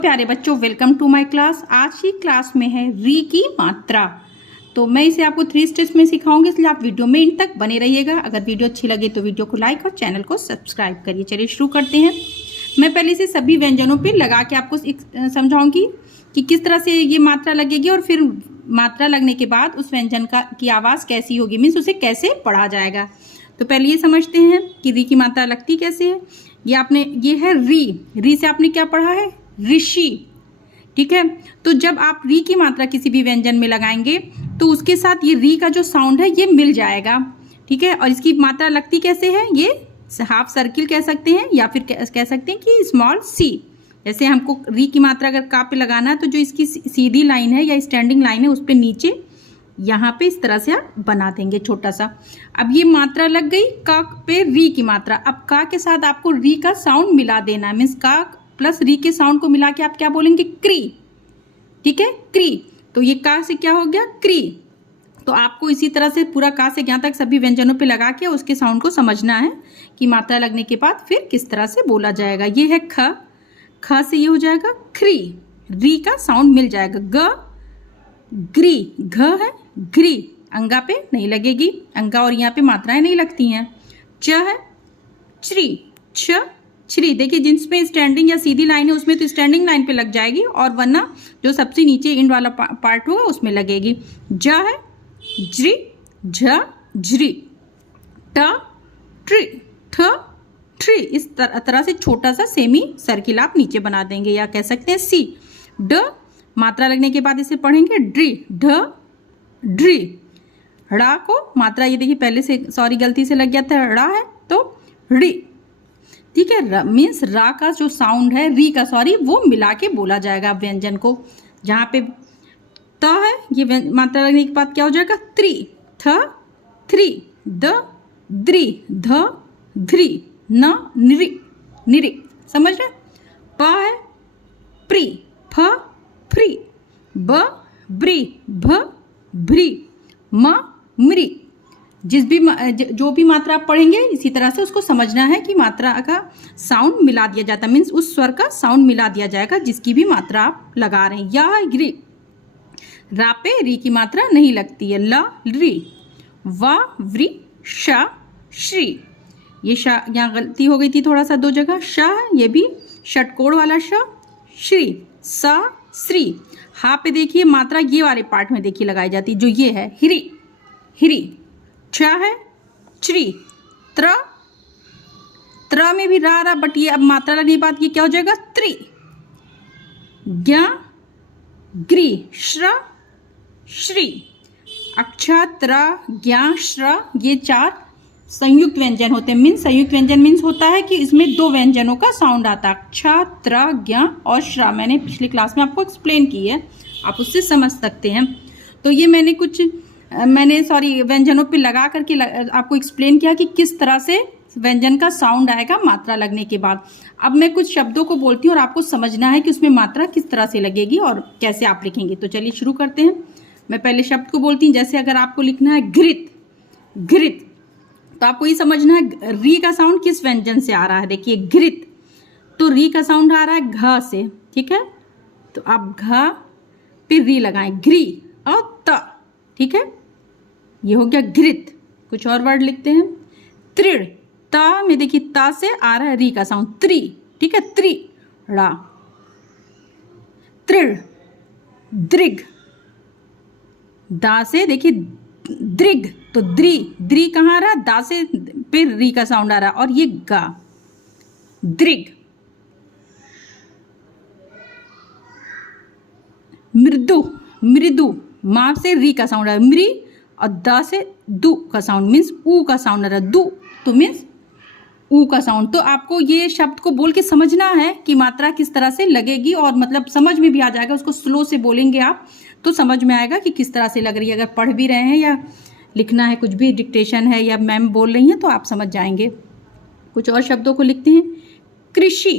प्यारे बच्चों, welcome to my class. आज की क्लास में है री की मात्रा। तो मैं इसे आपको 3 स्टेप्स में सिखाऊंगी, इसलिए आप वीडियो में इन तक बने रहिएगा। अगर वीडियो अच्छी लगे तो वीडियो को लाइक और चैनल को सब्सक्राइब करिए। चलिए शुरू करते हैं। मैं पहले से सभी व्यंजनों पे लगा के आपको समझाऊंगी कि किस तरह से ये मात्रा लगेगी और फिर मात्रा लगने के बाद उस व्यंजन की आवाज़ कैसी होगी, मीन्स उसे कैसे पढ़ा जाएगा। तो पहले ये समझते हैं कि री की मात्रा लगती कैसे है। ये है री से आपने क्या पढ़ा है? ऋषि। ठीक है, तो जब आप री की मात्रा किसी भी व्यंजन में लगाएंगे तो उसके साथ ये री का जो साउंड है ये मिल जाएगा। ठीक है, और इसकी मात्रा लगती कैसे है? ये हाफ सर्किल कह सकते हैं या फिर कह सकते हैं कि स्मॉल सी। जैसे हमको री की मात्रा अगर का पे लगाना है तो जो इसकी सीधी लाइन है या स्टैंडिंग लाइन है उस पे नीचे यहाँ पे इस तरह से आप बना देंगे छोटा सा। अब ये मात्रा लग गई का पे री की मात्रा। अब का के साथ आपको री का साउंड मिला देना है, मीन्स का प्लस री के साउंड को मिला के आप क्या बोलेंगे? क्री। ठीक है, क्री। तो ये का से क्या हो गया? क्री। तो आपको इसी तरह से पूरा का से यहाँ तक सभी व्यंजनों पे लगा के उसके साउंड को समझना है कि मात्रा लगने के बाद फिर किस तरह से बोला जाएगा। ये है ख से ये हो जाएगा क्री, री का साउंड मिल जाएगा। ग्री, घ है ग्री, अंगा पे नहीं लगेगी, अंगा और यहाँ पे मात्राएं नहीं लगती हैं। च है श्री, श्री। देखिए जिसमें स्टैंडिंग या सीधी लाइन है उसमें तो स्टैंडिंग लाइन पे लग जाएगी और वरना जो सबसे नीचे इंड वाला पार्ट होगा उसमें लगेगी। ज है ज्री, झ ज्री। ट ट्री, ठ ट्री। इस तरह से छोटा सा सेमी सर्किल आप नीचे बना देंगे या कह सकते हैं सी। ड मात्रा लगने के बाद इसे पढ़ेंगे ड्री, ढ ड्री। ड़ा को मात्रा, ये देखिए पहले से सॉरी गलती से लग गया था, ड़ा है तो री। ठीक है, मीन्स रा का जो साउंड है री का वो मिला के बोला जाएगा व्यंजन को। जहाँ पे त है ये मात्रा लगने के बाद क्या हो जाएगा? त्रि, थ थ्री, द द्रि, ध ध्री, न निरि, निरि। समझ रहे? प है प्री, फ फ्री, ब ब्री, भ भ्री, म म्री। जो भी मात्रा आप पढ़ेंगे इसी तरह से उसको समझना है कि मात्रा का साउंड मिला दिया जाता है, मीन्स उस स्वर का साउंड मिला दिया जाएगा जिसकी भी मात्रा आप लगा रहे हैं। या ग्री, रा पे री की मात्रा नहीं लगती है। ल री, वा व्री, श श्री। ये श यहाँ गलती हो गई थी थोड़ा सा, 2 जगह श, ये भी षटकोण वाला श। श्री, स श्री। हा पे देखिए मात्रा ये वाले पार्ट में देखिए लगाई जाती है, जो ये है हिरी, हिरी। छ है श्री, त्र में भी रा बट ये अब मात्रा लगने के बाद ये क्या हो जाएगा? त्रि। ज्ञ ग्री, श्र श्री। अक्ष, त्र, ज्ञ, श्र, ये 4 संयुक्त व्यंजन होते हैं। मीन्स संयुक्त व्यंजन मीन्स होता है कि इसमें 2 व्यंजनों का साउंड आता है, अक्ष, त्र, ज्ञ और श्र। मैंने पिछली क्लास में आपको एक्सप्लेन की है, आप उससे समझ सकते हैं। तो ये मैंने व्यंजनों पे लगा करके आपको एक्सप्लेन किया कि किस तरह से व्यंजन का साउंड आएगा मात्रा लगने के बाद। अब मैं कुछ शब्दों को बोलती हूँ और आपको समझना है कि उसमें मात्रा किस तरह से लगेगी और कैसे आप लिखेंगे। तो चलिए शुरू करते हैं। मैं पहले शब्द को बोलती हूँ, जैसे अगर आपको लिखना है घृत, घृत, तो आपको ये समझना है री का साउंड किस व्यंजन से आ रहा है। देखिए घृत, तो री का साउंड आ रहा है घ से। ठीक है, तो आप घ पे री लगाएं, घ्री और त। ठीक है, ये हो गया घृत। कुछ और वर्ड लिखते हैं। तृण, ता में देखिए ता से आ रहा है री का साउंड, त्रि। ठीक है, त्रिड़ा। तृण, दृग, दा से देखिए दृग, तो द्री कहाँ आ रहा है? दा से पे री का साउंड आ रहा है और ये गा, दृग। मृदु, मृदु, मा से री का साउंड आ रहा है, मृ, और दा से दु का साउंड, मीन्स ऊ का साउंड आ रहा है, दु, तो मीन्स ऊ का साउंड। तो आपको ये शब्द को बोल के समझना है कि मात्रा किस तरह से लगेगी और मतलब समझ में भी आ जाएगा। उसको स्लो से बोलेंगे आप तो समझ में आएगा कि किस तरह से लग रही है। अगर पढ़ भी रहे हैं या लिखना है, कुछ भी डिक्टेशन है या मैम बोल रही हैं तो आप समझ जाएंगे। कुछ और शब्दों को लिखते हैं। कृषि,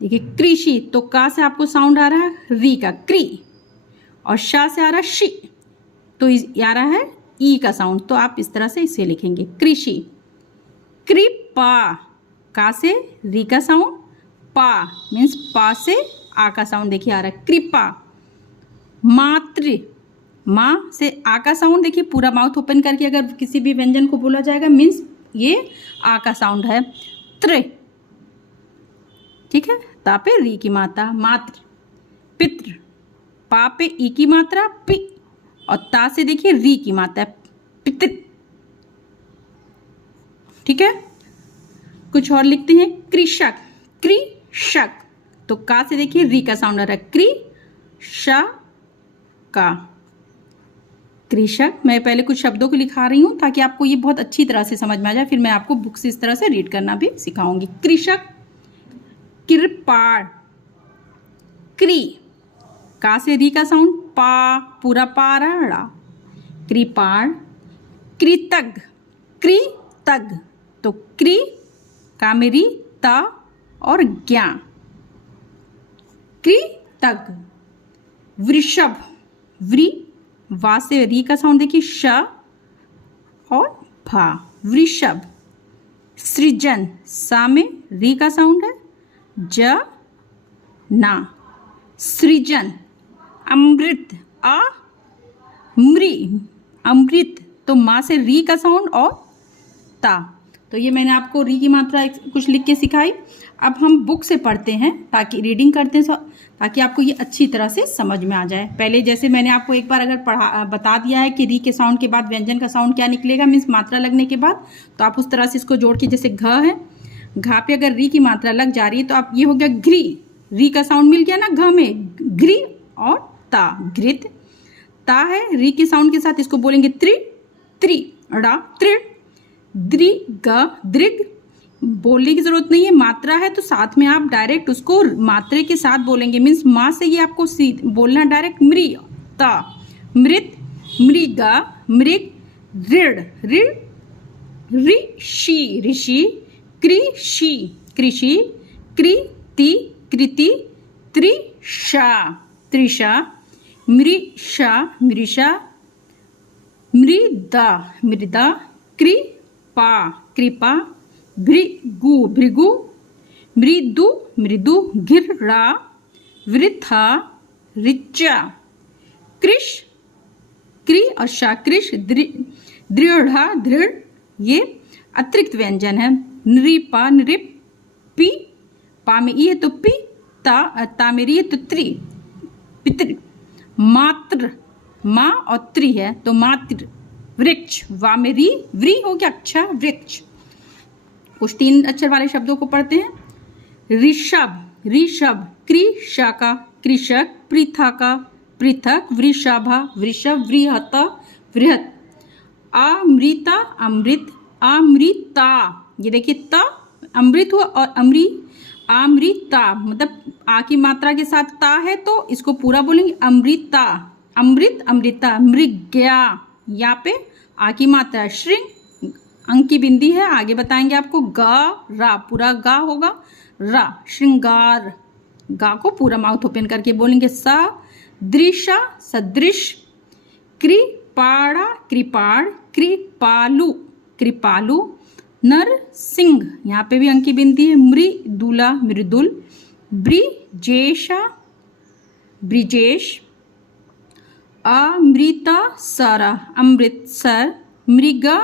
देखिए कृषि, तो का से आपको साउंड आ रहा है री का, क्री, और शा से आ रहा है शी, तो आ रहा है ई का साउंड। तो आप इस तरह से इसे लिखेंगे कृषि। कृपा, का से री का साउंड, पा मीन्स पा से आ का साउंड देखिए आ रहा है। कृपा, मातृ, माँ से आ का साउंड देखिए पूरा माउथ ओपन करके अगर किसी भी व्यंजन को बोला जाएगा मीन्स ये आ का साउंड है। त्र, ठीक है, ता पे री की मात्रा मातृ। पितृ, पा पे ई की मात्रा पि और ता से देखिए री की मात्रा पितृ, ठीक है। कुछ और लिखते हैं। कृषक, कृषक, तो का से देखिए री का साउंड आ रहा है। कृषक का, कृषक। मैं पहले कुछ शब्दों को लिखा रही हूं ताकि आपको ये बहुत अच्छी तरह से समझ में आ जाए, फिर मैं आपको बुक से इस तरह से रीड करना भी सिखाऊंगी। कृषक, कृपाण, क्री, का से री का साउंड पा, पूरा पा रहा, कृपाण। कृतज्ञ, कृतज्ञ, तो कृ का में री ता और ज्ञा, कृतज्ञ। वृषभ, वृ, वा से री का साउंड देखिए श और भा, वृषभ। सृजन, सा में री का साउंड है ज ना, सृजन। अमृत, आ मृ, अमृत, तो माँ से री का साउंड और ता। तो ये मैंने आपको री की मात्रा कुछ लिख के सिखाई। अब हम बुक से पढ़ते हैं ताकि रीडिंग करते हैं ताकि आपको ये अच्छी तरह से समझ में आ जाए। पहले जैसे मैंने आपको एक बार अगर बता दिया है कि री के साउंड के बाद व्यंजन का साउंड क्या निकलेगा मीन्स मात्रा लगने के बाद, तो आप उस तरह से इसको जोड़ के, जैसे घ है, घा पे अगर री की मात्रा लग जा रही है तो आप ये हो गया घ्री, री का साउंड मिल गया ना घ में, घ्री और ता, घृत। ता है री के साउंड के साथ इसको बोलेंगे त्रि, त्रि, ड़ा, त्रिण। दृग, दृग, बोलने की जरूरत नहीं है, मात्रा है तो साथ में आप डायरेक्ट उसको मात्रे के साथ बोलेंगे मीन्स माँ से ये आपको बोलना डायरेक्ट। मृ, ता, मृत, मृगा, मृग, ऋण, ऋण, ऋषि, ऋषि, कृषि, कृषि, कृति, कृति, त्रिषा, त्रिषा, मृषा, मृषा, मृदा, मृदा, कृपा, कृपा, भृगु, भृगु, मृदु, मृदु, घिरा, वृथा, ऋचा, कृष, कृ और शा, कृष, दृढ़ा, दृढ़, ये अतिरिक्त व्यंजन है। नृपा, नृप, पी, पा में ई है तो पी, ता में री है तो त्रि, पितृ। मात्र, माँ और त्रि है तो मात्र। वृक्ष, वा में री, व्री हो गया अच्छा, वृक्ष। कुछ 3 अक्षर वाले शब्दों को पढ़ते हैं। ऋषभ, ऋषभ, कृषका, कृषक, पृथका, पृथक, वृषभा, वृषभ, वृहत, वृहत। अमृता, अमृत, अमृता, ये देखिए त अमृत हुआ और अमृता, मतलब आ की मात्रा के साथ ता है तो इसको पूरा बोलेंगे अमृता, अमृत, अमृता। मृग्या, यहाँ पे आ की मात्रा, श्रृंग, अंक की बिंदी है, आगे बताएंगे आपको। गा, रा, पूरा गा होगा, रा, श्रृंगार, गा को पूरा माउथ ओपन करके बोलेंगे। सा, दृशा, सदृश, कृपाणा, कृपाण, कृपालु, कृपालु। नर सिंह, यहाँ पे भी अंक की बिंदी है। मृदुला, मृदुल, ब्रिजेशा, ब्रिजेश। अमृता, सारा, अमृतसर। मृगा,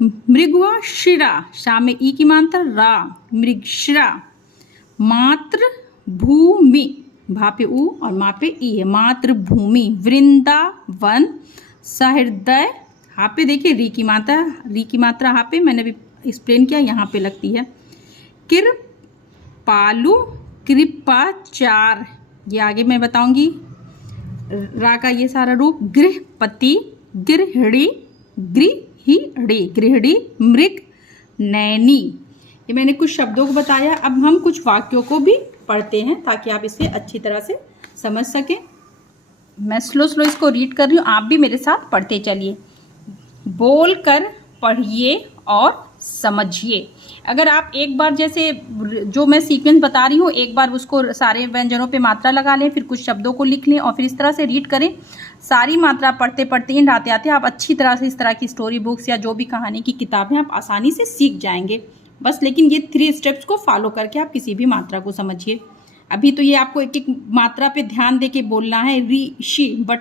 मृगवा, शिरा, शा में ई की मात्रा रा, मृगशिरा। मातृ भूमि, भा पे ऊ और मा पे ई है, मातृभूमि। वृंदावन, सहृदय, हा पे देखिए री की मात्रा हा पे मैंने भी एक्सप्लेन किया, यहाँ पे लगती है। कृपालु, कृपाचार, ये आगे मैं बताऊंगी। रा का ये सारा रूप। गृहपति, गृहिणी, गृहिणी, गृहिणी। मृग, नैनी। ये मैंने कुछ शब्दों को बताया। अब हम कुछ वाक्यों को भी पढ़ते हैं ताकि आप इसे अच्छी तरह से समझ सकें। मैं स्लो इसको रीड कर रही हूँ, आप भी मेरे साथ पढ़ते चलिए। बोलकर पढ़िए और समझिए। अगर आप एक बार जैसे जो मैं सीक्वेंस बता रही हूँ एक बार उसको सारे व्यंजनों पे मात्रा लगा लें, फिर कुछ शब्दों को लिख लें और फिर इस तरह से रीड करें। सारी मात्रा पढ़ते पढ़ते एंड आते आते आप अच्छी तरह से इस तरह की स्टोरी बुक्स या जो भी कहानी की किताबें आप आसानी से सीख जाएंगे। बस लेकिन ये 3 स्टेप्स को फॉलो करके आप किसी भी मात्रा को समझिए। अभी तो ये आपको एक एक मात्रा पे ध्यान दे के बोलना है ऋषि, बट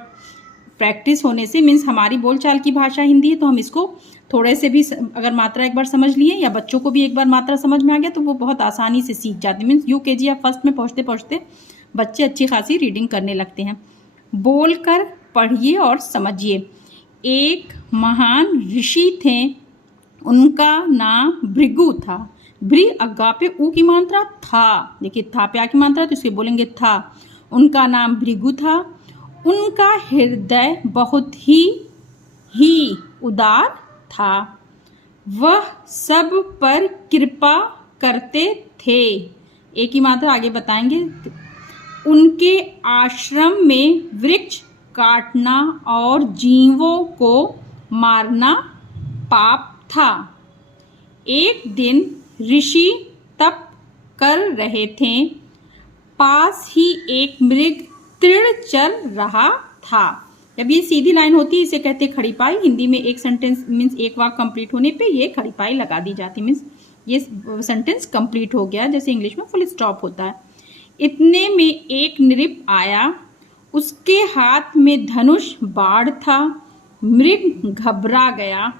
प्रैक्टिस होने से मीन्स हमारी बोलचाल की भाषा हिंदी है तो हम इसको थोड़े से भी अगर मात्रा एक बार समझ लिए या बच्चों को भी एक बार मात्रा समझ में आ गया तो वो बहुत आसानी से सीख जाते हैं। मीन्स UKG या फर्स्ट में पहुँचते पहुँचते बच्चे अच्छी खासी रीडिंग करने लगते हैं। बोलकर पढ़िए और समझिए। एक महान ऋषि थे, उनका नाम भृगु था। भृ अग्गा पे ऊ की मात्रा था, देखिए था पे आ की मात्रा तो इसे बोलेंगे था। उनका नाम भृगु था। उनका हृदय बहुत ही उदार था। वह सब पर कृपा करते थे। एक ही मात्रा आगे बताएंगे। उनके आश्रम में वृक्ष काटना और जीवों को मारना पाप था। एक दिन ऋषि तप कर रहे थे। पास ही एक मृग तीर्ण चल रहा था। जब ये सीधी लाइन होती है इसे कहते हैं खड़ी पाई। हिंदी में एक सेंटेंस मीन्स एक वाक्य कंप्लीट होने पे ये खड़ी पाई लगा दी जाती, मीन्स ये सेंटेंस कंप्लीट हो गया, जैसे इंग्लिश में फुल स्टॉप होता है। इतने में एक नृप आया, उसके हाथ में धनुष बाण था। मृग घबरा गया,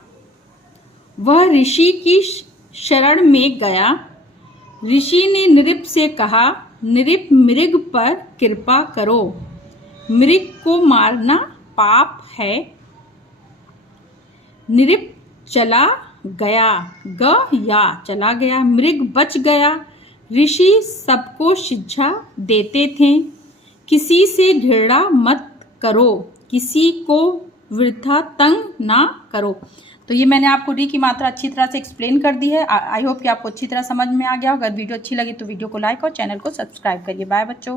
वह ऋषि की शरण में गया। ऋषि ने नृप से कहा, नृप मृग पर कृपा करो, मृग को मारना पाप है। नृप चला गया, या चला गया, मृग बच गया। ऋषि सबको शिक्षा देते थे, किसी से घृणा मत करो, किसी को वृथा तंग ना करो। तो ये मैंने आपको री की मात्रा अच्छी तरह से एक्सप्लेन कर दी है। आई होप कि आपको अच्छी तरह समझ में आ गया। अगर वीडियो अच्छी लगी तो वीडियो को लाइक और चैनल को सब्सक्राइब करिए। बाय बच्चों।